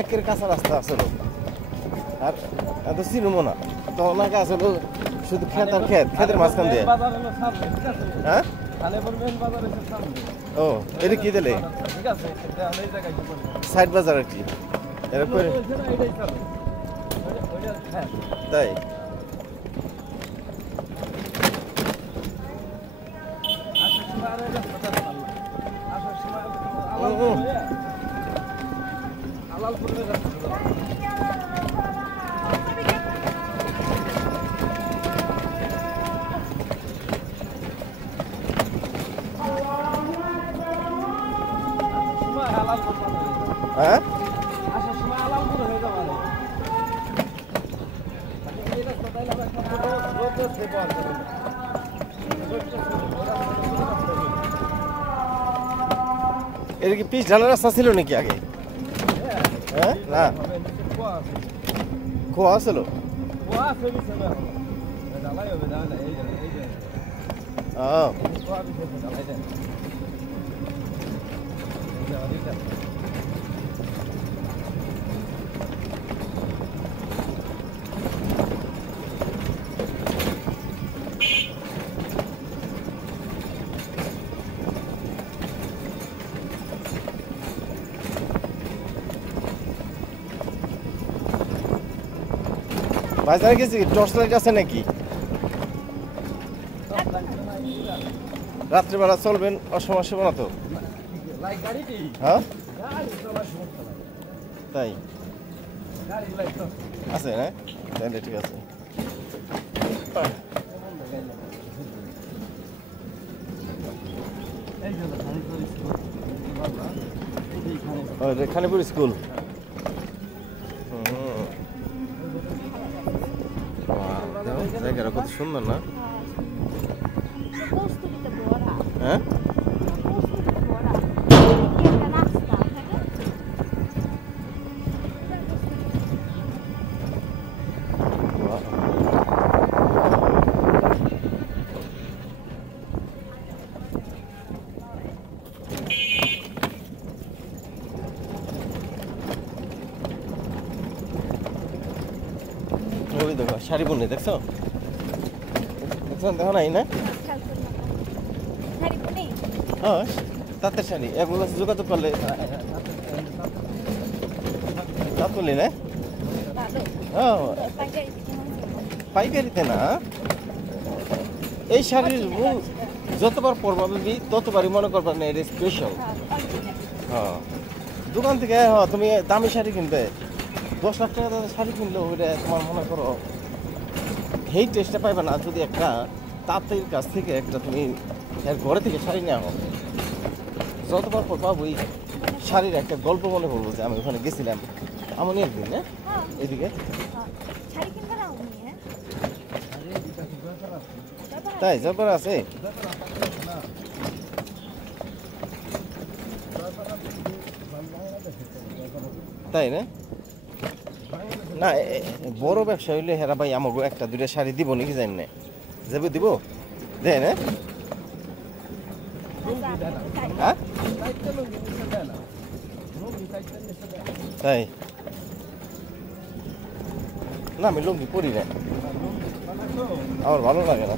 একের কাঁচা রাস্তা আসলো আর এত চিনুমো না তখন আগে আসলো শুধু ক্ষেত আর ক্ষেত ক্ষেতের মাঝখান দিয়ে হ্যাঁ ও এটা কি দিলে সাইড বাজার আর কি তাই হ্যাঁ এটা কি পিচ ঢালার রাস্তা ছিল নাকি আগে হ্যাঁ না খোয়া ছিল বাজারে গেছি টর্চ লাইট আছে নাকি রাত্রিবেলা চলবেন অসমস্যা না তো হ্যাঁ তাই আছে না তাহলে ঠিক আছে খানিপুর স্কুল জায়গাটা কত সুন্দর না হ্যাঁ দেখো শাড়ি বুনি দেখছো দেখো নাই না হ্যাঁ তাঁতের শাড়ি এগুলো যোগাযোগ করলে তা তুলি না হ্যাঁ পাইকারিতে না এই শাড়ির যতবার পরবা ততবারই মনে করবা না এটা স্পেশাল হ্যাঁ দোকান থেকে তুমি দামি শাড়ি কিনবে 10 লাখ টাকা শাড়ি কিনলেও ওইটা তোমার মনে করো সেই টেস্টটা পাইবে না যদি একটা তাঁতের কাছ থেকে একটা তুমি এর ঘরে থেকে শাড়ি নেওয়া হোক যতবার পর পাবো ওই শাড়ির একটা গল্প মনে করবো যে আমি ওখানে গেছিলাম এমনই একদিন হ্যাঁ এদিকে তাই জয়পুর আছে তাই না না বড় ব্যবসা হইলে হেরা ভাই আমাকে একটা দুইটা শাড়ি দিব নাকি জানি না যাবে দিব দেয় না তাই না আমি লুঙ্গি পরি না আমার ভালো লাগে না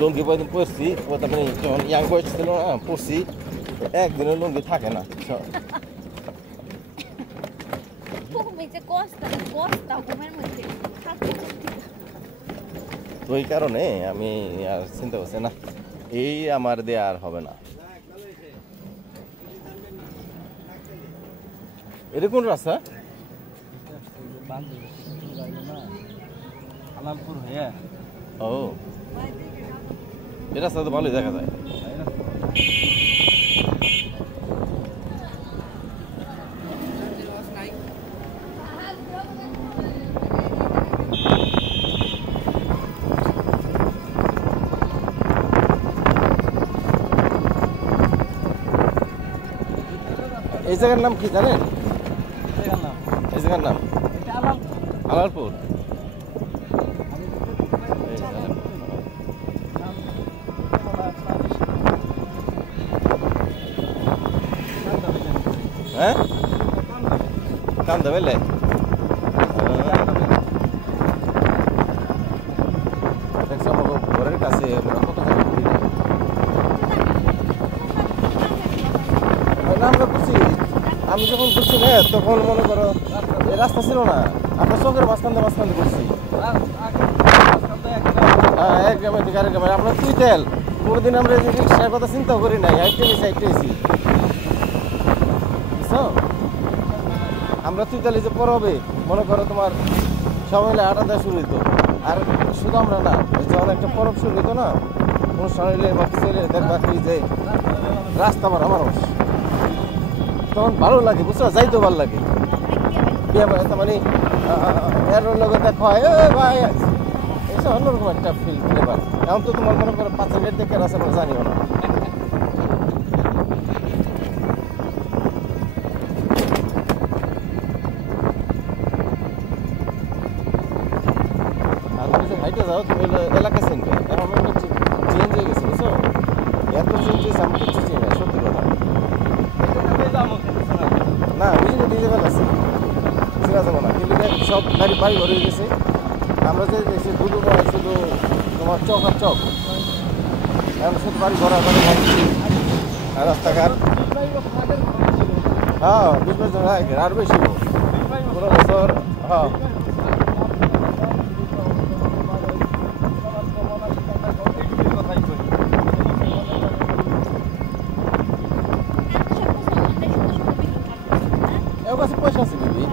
লুঙ্গি কয়দিন পরছি তারপরে যখন ইয়াং বয়স ছিল না পরছি একদিনের লুঙ্গি থাকে না তো এই কারণে আমি আর চিন্তা করছি না এই আমার দিয়ে আর হবে না এটা কোন রাস্তা ও এই রাস্তা তো ভালোই দেখা যায় এই জায়গার নাম কি জানেন এই জায়গার নাম আলালপুর হ্যাঁ কান্দা বেলে দেখছো আমাকে ঘরের কাছে কত না আমরা করছি আমি যখন করছি না তখন মনে করো রাস্তা ছিল না আমরা চোখের মাঝখান করছি হ্যাঁ এক গ্রামের দিকে আরেক গ্রামে আমরা তুই তেল কোনোদিন আমরা রিক্সার কথা চিন্তাও করি নাই আইটেছি বুঝছো আমরা তুই তেলে যে পর হবে মনে করো তোমার সবাই মিলে আটা দেওয়া শুরু হইতো আর শুধু আমরা না যখন একটা পরব শুরু হইতো না অনুষ্ঠান হইলে বা কিছু হইলে দেখবা কি যে রাস্তা আমার মানুষ তখন ভালো লাগে বুঝছো যাইতো ভালো লাগে মানে এর লগে দেখা হয় ভাই এসব অন্যরকম একটা ফ্লেভার এখন তো তোমার মনে করো 5 মিনিট থেকে আছে আমরা জানিও না আর তুমি যে হাইটে যাও তুমি এলাকা চিনবে এখন চেঞ্জ হয়ে গেছে বুঝছো এত চেঞ্জ হয়েছে আমি কিছু চিনি না সত্যি কথা না বুঝলি দিয়ে যাবেন আছে চেনা যাবো না কিন্তু সব বাড়ি ঘর হয়ে গেছে আমরা যে দেখছি দুটো শুধু তোমার চক আর চক এখন শুধু বাড়ি ঘর আর রাস্তাঘাট হ্যাঁ 20 বছর আর বেশি 15 বছর হ্যাঁ এর কাছে পয়সা আছে দিদি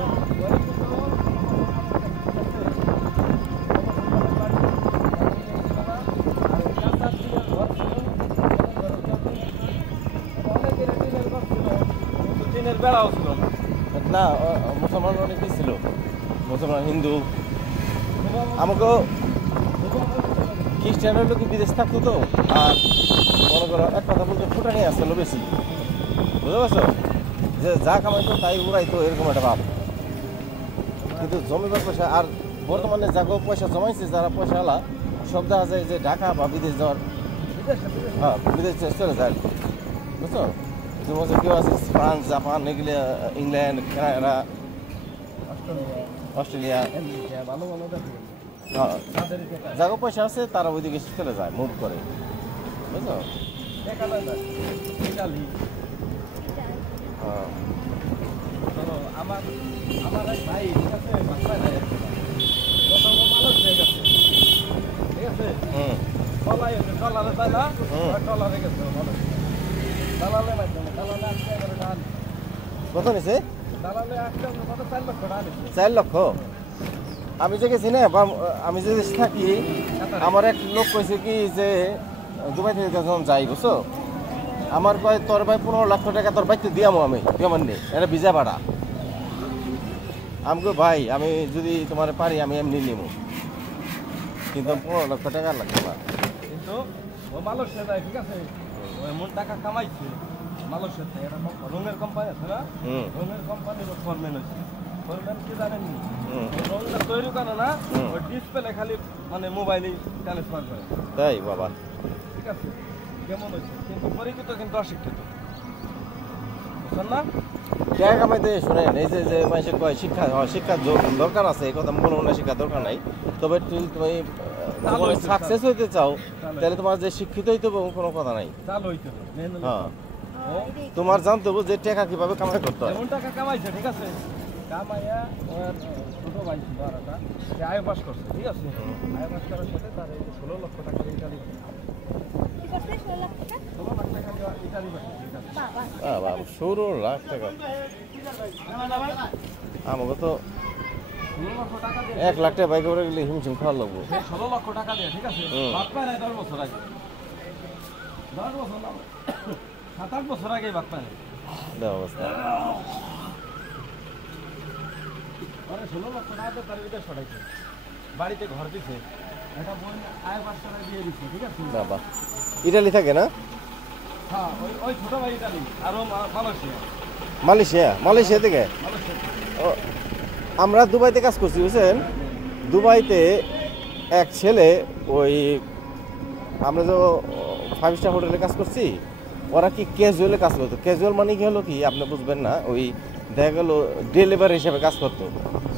না মুসলমান অনেকেই ছিল মুসলমান হিন্দু আমাকে খ্রিস্টানের লোক বিদেশ থাকতো তো আর মনে করো এক কথা বলতে ফুটানি আসছিল বেশি বুঝতে পারছো যে যা কামাইতো তাই উড়াইতো এরকম একটা ভাব কিন্তু জমিবার পয়সা আর বর্তমানে যাকে পয়সা জমাইছে যারা পয়সা আলা সব দেখা যায় যে ঢাকা বা বিদেশ যাওয়ার হ্যাঁ বিদেশ চলে যায় বুঝছো কেউ আছে ফ্রান্স জাপান এগুলো ইংল্যান্ড কানাডা অস্ট্রেলিয়া ভালো ভালো হ্যাঁ যাকে পয়সা আছে তারা ওইদিকে চলে যায় মুভ করে বুঝছো হ্যাঁ আমার এক ভাই ঠিক আছে মাথায় নাই মানুষ হয়ে গেছে ঠিক আছে ট্রলারে তাই না ট্রলারে গেছে দালালে মাধ্যমে দালালে আসতে এবারে ডান কত নিছে দালালে আসতে কত 4 লক্ষ টাকা নিছে 4 লক্ষ আমি যে গেছি না আমি যে থাকি আমার এক লোক কইছে কি যে দুবাই থেকে যখন যাই বুঝছো আমার কয় তোর ভাই 15 লাখ টাকা তোর বাইতে দিয়ামো আমি কেমন নেই এটা ভিজা ভাড়া আমাকে ভাই আমি যদি তোমার পারি আমি এমনি নিব কিন্তু 15 লক্ষ টাকা লাগবে না কিন্তু ও মালয়েশিয়া যায় ঠিক আছে ও এমন টাকা কামাইছে মালয়েশিয়াতে এটা রঙের কোম্পানি আছে না রঙের কোম্পানির ফরম্যান হচ্ছে ফরম্যান কি জানেন রঙটা তৈরি করে না ওই ডিসপ্লে খালি মানে মোবাইলে ট্রান্সফার করে তাই বাবা ঠিক আছে কেমন হচ্ছে কিন্তু পরিচিত কিন্তু অশিক্ষিত বুঝছেন না টাকা কামাইতে শোনেন এই যে মানুষের কয় শিক্ষার দরকার আছে এই কথা মনে মনে শিক্ষার দরকার নাই তবে যদি তুমি সাকসেস হইতে চাও তাহলে তোমার যে শিক্ষিত হইতে হবে কোনো কথা নাই হ্যাঁ তোমার জানতে হবে যে টাকা কিভাবে কামাই করতে হয় এমন টাকা কামাইছে ঠিক আছে কামাইয়া ওর ছোট ভাই ছিল আর একটা সে আয় পাস করছে ঠিক আছে আয় পাস করার সাথে তার এই 16 লক্ষ টাকা ইটালি কি করছে 16 লাখ টাকা 16 লাখ টাকা ইটালি পাঠাচ্ছে বাবা 16 লাখ টাকা আমাকে তো 16 লক্ষ টাকা দিয়ে 1 লাখ টাকা বাইকে করে গেলে হিমশিম খাওয়া লাগবো 16 লক্ষ টাকা দিয়ে ঠিক আছে বাদ পায় না 10 বছর আগে 10 বছর না 7-8 বছর আগে বাদ পায় না দেওয়া অবস্থা আরে 16 লক্ষ টাকা দিয়ে তার ভিতরে ছড়াইছে বাড়িতে ঘর দিছে এটা বোন আয় পাস টাকা দিয়ে দিছে ঠিক আছে বাবা ইটালি থাকে না হ্যাঁ ওই ছোট ভাই ইটালি আর মালয়েশিয়া মালয়েশিয়া থেকে আমরা দুবাইতে কাজ করছি বুঝছেন দুবাইতে এক ছেলে ওই আমরা তো 5 স্টার হোটেলে কাজ করছি ওরা কি ক্যাজুয়ালে কাজ করতো। ক্যাজুয়াল মানে কি হলো কি আপনি বুঝবেন না, ওই দেখা গেল ডেলিভারি হিসেবে কাজ করতো,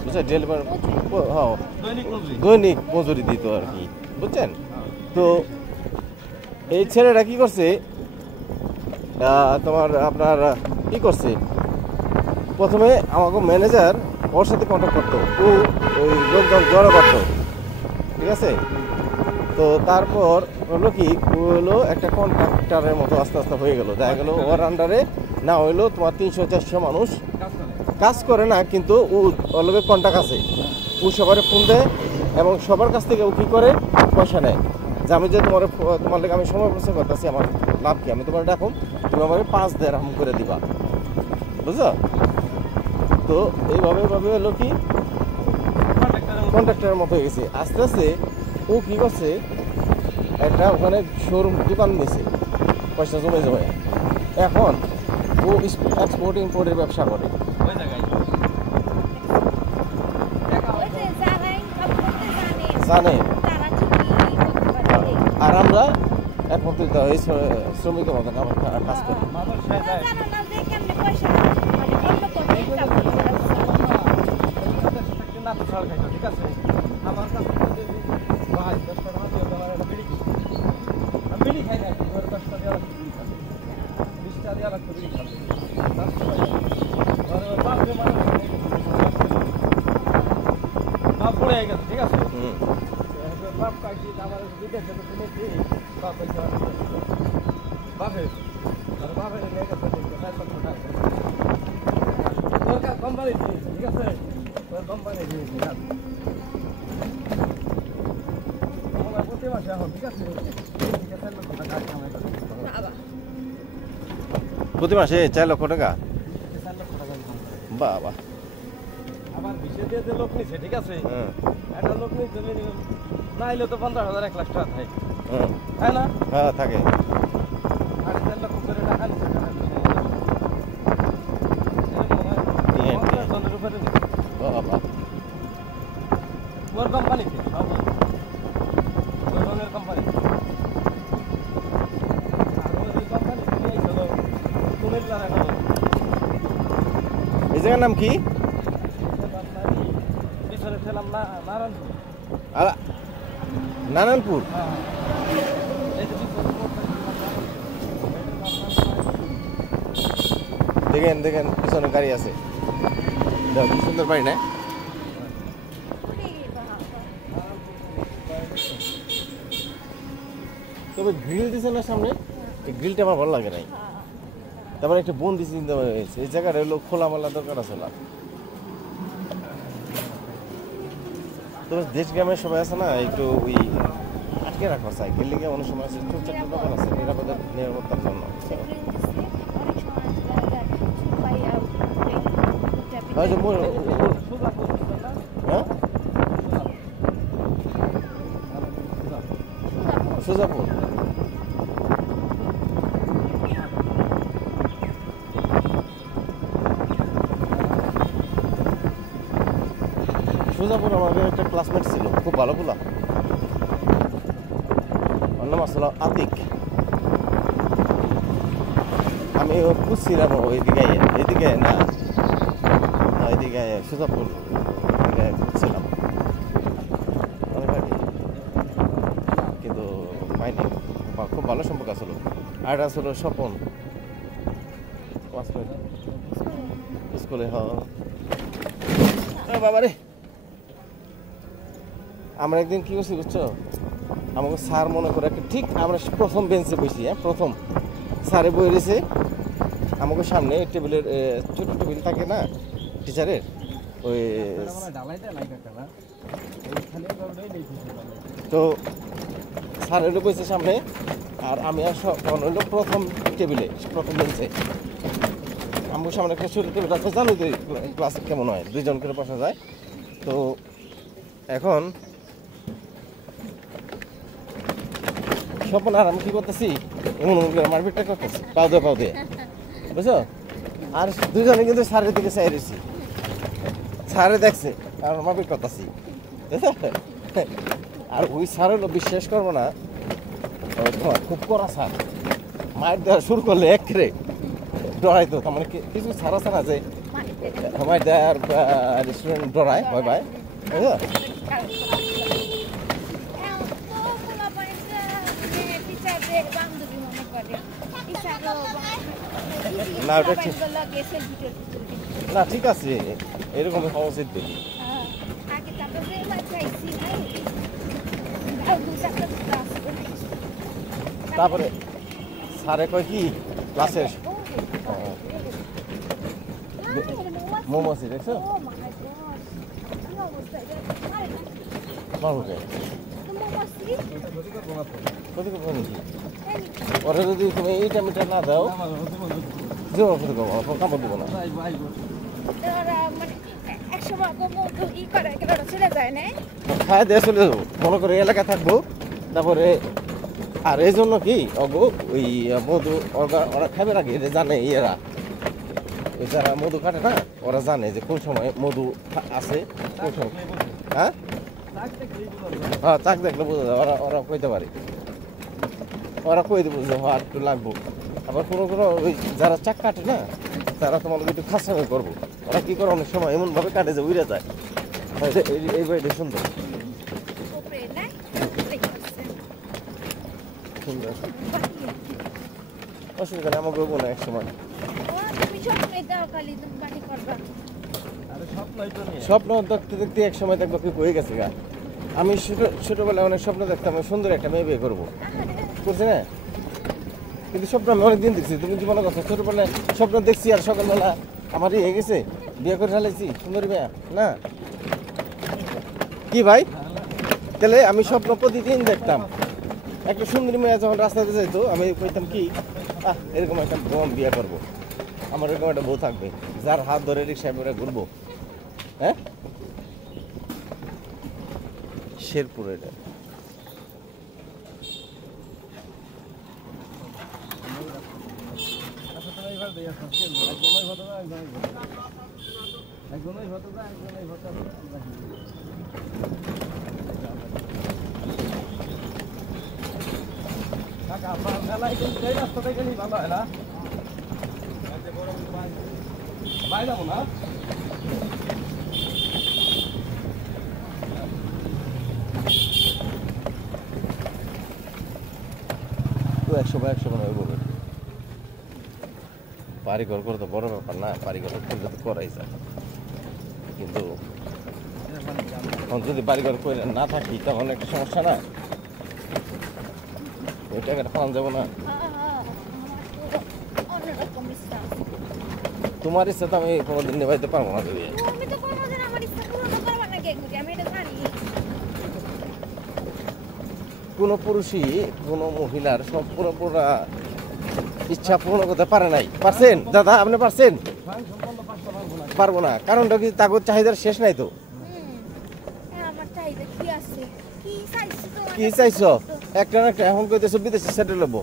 বুঝছেন? ডেলিভারি হ্যাঁ দৈনিক মজুরি দিত আর কি, বুঝছেন? তো এই ছেলেটা কি করছে তোমার আপনার কি করছে, প্রথমে আমাকে ম্যানেজার ওর সাথে কন্ট্যাক্ট করতো, ও ওই লোকজন জড়ো করতো, ঠিক আছে? তো তারপর হলো কি ও হলো একটা কন্ট্রাক্টারের মতো আস্তে আস্তে হয়ে গেল। দেখা গেলো ওর আন্ডারে না হইলো তোমার 300-400 মানুষ কাজ করে না, কিন্তু ও ওর লোকের কন্ট্রাক্ট আছে, ও সবার ফোন দেয় এবং সবার কাছ থেকে ও কী করে পয়সা নেয় যে আমি যে তোমার লেগে আমি সময় প্রচার করতেছি, আমার লাভ কি, আমি তোমার ডাকুম, তুমি আমার 5 দেড় করে দিবা, বুঝছো? তো এইভাবে হলো কি কন্ট্রাক্টরের মতো হয়ে গেছে। আস্তে আস্তে ও কী করছে, একটা ওখানে শোরুম দোকান নিয়েছে পয়সা জমে জমে, এখন ও এক্সপোর্ট ইম্পোর্টের ব্যবসা করে। জানে আর আমরা একত্রিত এই শ্রমিকের মতো কাজ করি। ঠিক আছে, আমার কাছে ভাই 10 টাকা দিয়ে আমার একটা বিড়ি কিনে, আমি বিড়ি খাই না, 10 টাকা দিয়ে বিড়ি খাই, 20 টাকা দিয়ে একটা বিড়ি খাই, বাপরে মানুষ বাপ পড়ে গেছে, ঠিক আছে? বাপ কাটি আমার বিদেশে তো তুমি বাপ পয়সা বাপে আর বাপে নিয়ে গেছে সরকার কোম্পানি, ঠিক আছে? কোম্পানি দিয়েছে আমরা প্রতি মাসে এখন, ঠিক আছে? প্রতি মাসে 4 লক্ষ টাকা, বাবা। আবার বিশে দিয়ে যে লোক নিছে, ঠিক আছে? একটা লোক নিচ্ছে না এলে তো 50,000 1 লাখ টাকা থাকে, তাই না? হ্যাঁ থাকে। 4.5 লক্ষ করে টাকা নিচ্ছে, ওর কোম্পানিতে রঙের কোম্পানি, এই জায়গার নাম কি? পিছনে ছিলাম না নারায়ণপুর। নারায়ণপুর। দেখেন দেখেন পিছনে গাড়ি আছে, কি সুন্দর বাড়ি না? তবে গ্রিল দিছে না সামনে, এই গ্রিলটা আমার ভালো লাগে নাই। তারপরে একটা বোন দিছে, এই জায়গাটা হলো খোলামেলা দরকার আছে না। তবে দেশ গ্রামের সবাই আছে না, একটু ওই আটকে রাখা চাই, গেলে গিয়ে অনেক সময় আছে ছোট ছোট দোকান আছে নিরাপদের নিরাপত্তার জন্য। হ্যাঁ সুজাপুর, সুজাপুর আমাদের একটা ক্লাসমেট ছিল, খুব ভালো পোলা, ওর নাম আসলে আতিক। আমি খুঁজছিলাম ওইদিকে, এদিকে না এদিকে সুজাপুর খুঁজছিলাম, কিন্তু পাইনি। খুব ভালো সম্পর্ক আসলো। আর এটা আসলো স্বপন স্কুলে। হ্যাঁ বাবা রে, আমরা একদিন কি করছি বুঝছো, আমাকে স্যার মনে করে একটা, ঠিক আমরা প্রথম বেঞ্চে বসি, হ্যাঁ প্রথম স্যারে বই রয়েছে আমাকে সামনে, টেবিলের ছোট টেবিল থাকে না টিচারের, ওই তো স্যার হলো বসে সামনে, আর আমি আর হলো প্রথম টেবিলে, প্রথম বেঞ্চে। আমার সামনে একটা ছোট টেবিল আছে, জানো তো ক্লাসে কেমন হয়, 2 জন করে বসা যায়। তো এখন স্বপন আর আমি কি করতেছি, এমন মারপিটটা করতেছি, পাও দিয়ে বুঝছো। আর 2 জনে কিন্তু স্যারের দিকে চাই রয়েছি, স্যারে দেখছে আর মারপিট করতেছি। আর ওই স্যার হলো বিশ্বাস করবো না, খুব কড়া স্যার, মায়ের দেওয়া শুরু করলে এক রে ডরাইতো তার মানে কিছু ছাড়া ছাড়া যে মায়ের দেওয়ার রেস্টুরেন্ট ডরায় হয় ভাই বুঝলো না ওটা ঠিক না ঠিক আছে এরকম হওয়া উচিত দেখি তারপরে স্যারে কয় কি ক্লাসে মোমো আছে দেখছো বাবুকে ক্ষতি করবো নাকি ওরা যদি তুমি এইটা মিটা না দাও জীবন ক্ষতি করবো কাপড় দেবো না খায় দিয়ে চলে যাবো মনে করে এলাকায় থাকবো তারপরে আর এই জন্য কি অগো ওই মধু ওরা খাবে নাকি এটা জানে এরা যারা মধু কাটে না ওরা জানে যে কোন সময় মধু আছে কোন সময় হ্যাঁ হ্যাঁ চাক দেখলে বোঝা যায় ওরা ওরা কইতে পারে ওরা কই দেবো যে আর একটু লাগবো আবার কোনো কোনো ওই যারা চাক কাটে না তারা তোমার একটু খাসামি করবো ওরা কি করে অনেক সময় এমনভাবে কাটে যে উড়ে যায় এই বাড়িটা সুন্দর সুন্দর অসুবিধা নেই আমাকে বলবো না এক সময় স্বপ্ন দেখতে দেখতে এক সময় দেখবো কি হয়ে গেছে গা আমি ছোটবেলায় অনেক স্বপ্ন দেখতাম সুন্দর একটা মেয়ে বিয়ে করবো করছি না কিন্তু স্বপ্ন আমি অনেকদিন দেখছি তুমি কি মনে করছো ছোটবেলায় স্বপ্ন দেখছি আর সকালবেলা আমার হয়ে গেছে বিয়ে করে ফেলেছি সুন্দরী মেয়ে না কি ভাই তাহলে আমি স্বপ্ন প্রতিদিন দেখতাম একটা সুন্দরী মেয়ে যখন রাস্তাতে যাইতো আমি কইতাম কি এরকম একটা বোন বিয়ে করবো আমার এরকম একটা বউ থাকবে যার হাত ধরে রিক্সায় করে ঘুরবো হ্যাঁ শেরপুর এটা ভালো হয় না বাইরে যাবো না তো 100 হয়ে বলবে বাড়িঘর করে তো বড় ব্যাপার না বাড়িঘর করলে তো করাই যায় কিন্তু যদি বাড়িঘর করে না থাকি তখন একটা সমস্যা না ওই টাকাটা পাওয়া যাবো না তোমার ইচ্ছা তো আমি কোনোদিন নেবাইতে পারবো না যদি কোনো পুরুষই কোনো মহিলার সব পুরোপুরা ইচ্ছা পূরণ করতে পারে নাই পারছেন দাদা আপনি পারছেন পারবো না কারণটা কি তাগর চাহিদার শেষ নাই তো কি চাইছো একটা না একটা এখন কইতেছো বিদেশে সেটেল হবো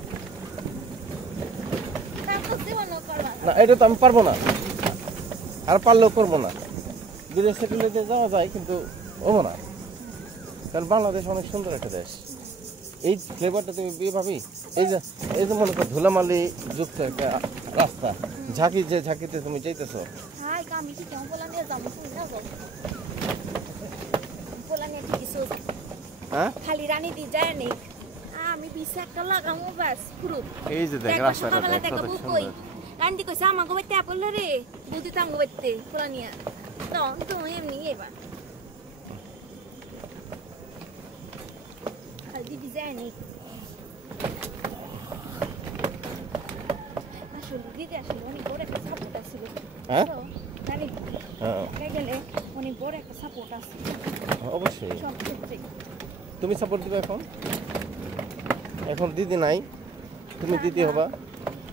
না এটা তো আমি পারবো না আর পারলেও করবো না বিদেশ সেটেল হতে যাওয়া যায় কিন্তু হবো না কারণ বাংলাদেশ অনেক সুন্দর একটা দেশ এই ফ্লেভারটা তুমি বিয়ে পাবি এই যে মনে করো ধুলামালি যুক্ত একটা রাস্তা ঝাঁকিতে তুমি যাইতেছো হ্যাঁ খালি রানী দি যায় নেই আমি বিশে একটা লাগামো বাস পুরো এই যে দেখ রাস্তাটা কত সুন্দর রানী কইছে আমাকে বাইতে আপল রে বুঝি তামগো বাইতে পোলা নিয়া তো তুমি এমনি এবার খালি দি যায় নেই আসলে দিদি আসলে অনেক বড় একটা সাপোর্ট আছে হ্যাঁ রানী হ্যাঁ গেলে অনেক বড় একটা সাপোর্ট আছে অবশ্যই সব ক্ষেত্রে তুমি সাপোর্ট দিবে এখন দিদি নাই তুমি দিদি হবা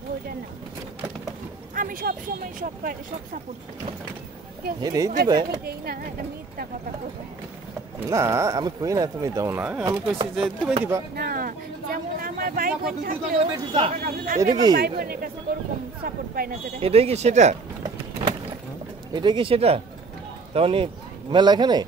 ওইটা না আমি সব সময় সব সাপোর্ট এই দিবে দেই না এটা মিথ্যা কথা কইবে না আমি কই না তুমি দাও না আমি কইছি যে তুমি দিবা না যেমন আমার ভাই বোন থাকলে এটা কি ভাই বোনের কাছে এরকম সাপোর্ট পাই না যেটা এটাই কি সেটা তাহলে মেলা এখানে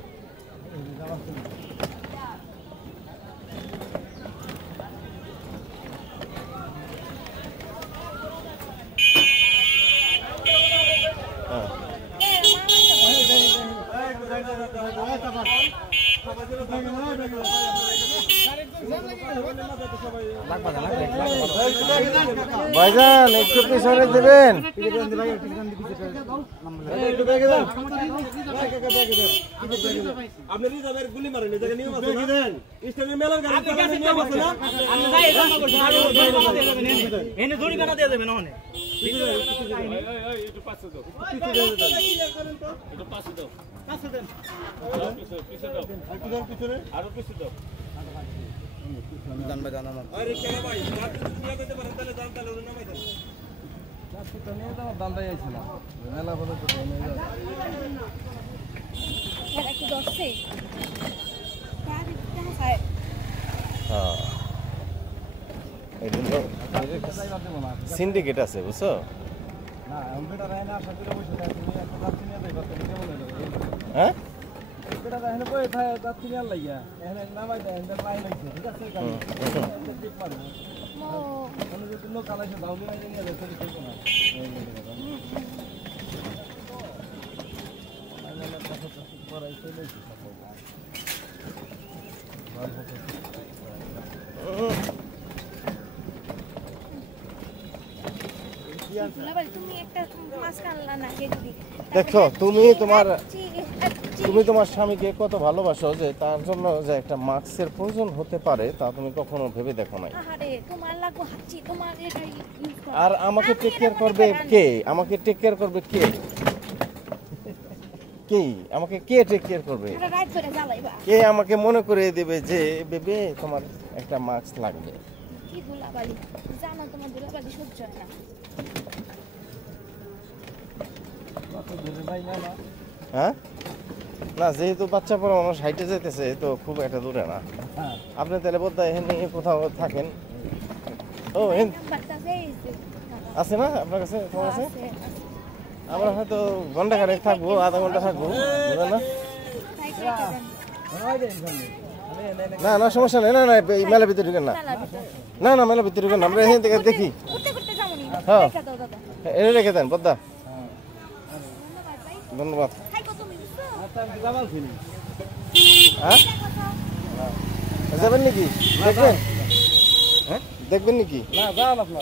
ভাইজান একটু পিছনে দেবেন। আপনি রিজার্ভের গুলি মারেন এই জায়গায় নিয়ম আছে না স্টেশনের মেলার গাড়ি চালানোর নিয়ম আছে না আপনি যাই এটা না করছেন আর এনে জড়ি কাটা দিয়ে দেবেন ওখানে একটু পাশে দাও একটু পাশে দাও পাশে দেন পিছে দাও একটু দাও পিছনে আরো পিছে দাও জান ভাই জানা না আরে কেন ভাই আপনি দুনিয়া কইতে পারেন তাহলে জান তাহলে নামাই দেন চাকরি তো নিয়ে দাও দান ভাই আইছিল মেলা বলে তো নিয়ে যাও এরা কি দর্শে সিন্ডিকেট আছে বুঝছো? হ্যাঁ দেখো তুমি তোমার স্বামীকে কত ভালোবাসো যে তার জন্য যে একটা মাস্কের প্রয়োজন হতে পারে তা তুমি কখনো ভেবে দেখো নাই। আর আমাকে টেক কেয়ার করবে কে? আমাকে টেক কেয়ার করবে কে? কে আমাকে কে টেক কেয়ার করবে? কে আমাকে মনে করে দেবে যে বেবে তোমার একটা মাস্ক লাগবে? কি ধুলাবালি জানো তোমার ধুলাবালি সহ্য হয় না। হ্যাঁ না যেহেতু বাচ্চা পড়া মানুষ হাইটে যেতেছে তো খুব একটা দূরে না। আপনি তাহলে বোধহয় এখানে কোথাও থাকেন। ও আছে না আপনার কাছে? তোমার কাছে আমরা হয়তো ঘন্টা খানেক থাকবো, আধা ঘন্টা থাকবো, বুঝলেন না? না না সমস্যা নেই। না না মেলার ভিতরে ঢুকেন না। না না মেলার ভিতরে ঢুকেন না, আমরা এখান থেকে দেখি। হ্যাঁ এটা রেখে দেন পদ্মা। ধন্যবাদ। হ্যাঁ যাবেন নাকি? দেখবেন? হ্যাঁ দেখবেন নাকি? না যান আপনারা।